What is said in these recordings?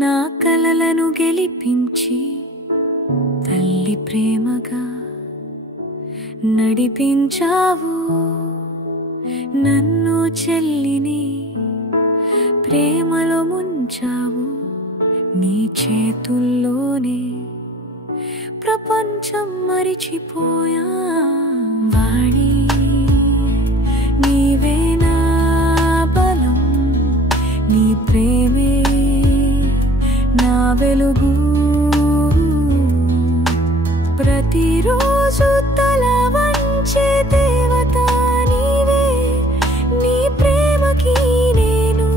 నా కలలను గెలిపించి తల్లి ప్రేమగా నడిపించావు నన్ను చెల్లిని ప్రేమలో ముంచావు నీ చేతుల్లోనే ప్రపంచం మరిచిపోయా వాణి నీవే నా బలం నీ ప్రేమే నా వెలుగు ప్రతిరోజు తల వంచే దేవత నీవే నీ ప్రేమకి నేను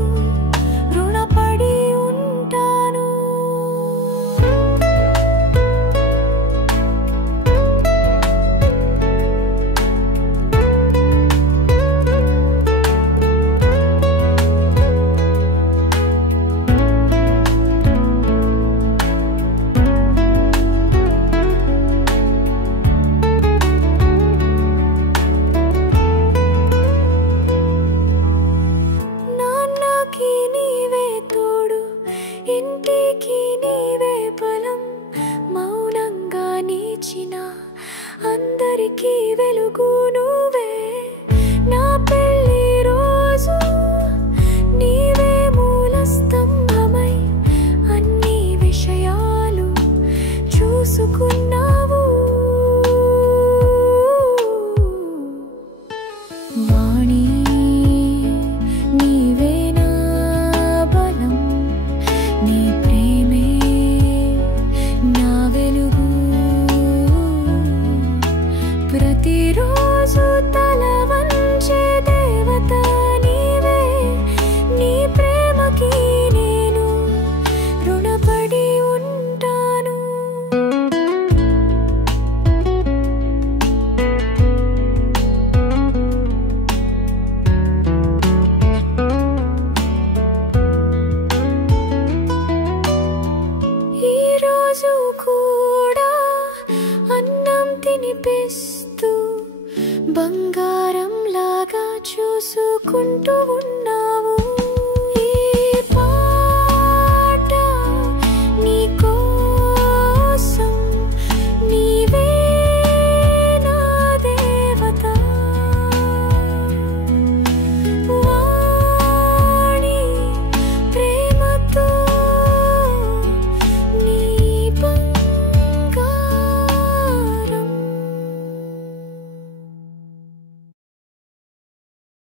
రుణపడి ఉంటాను ఇంటికి నీవే బలం మౌనంగా నీచిన అందరికీ వెలుగు నువ్వే నా పెళ్లి రోజు నీవే మూల స్తంభమై అన్ని విషయాలు చూసుకున్నావు వాణి నీవే నా బలం నీ ప్రేమే నా వెలుగు ప్రతిరోజు తల వంచే దేవత నీవే నీ ప్రేమకి నేను రుణపడి ఉంటాను ఈరోజు కూడా అన్నం తినిపిస్తూ బంగారం లాగా చూసుకుంటూ ఉన్నా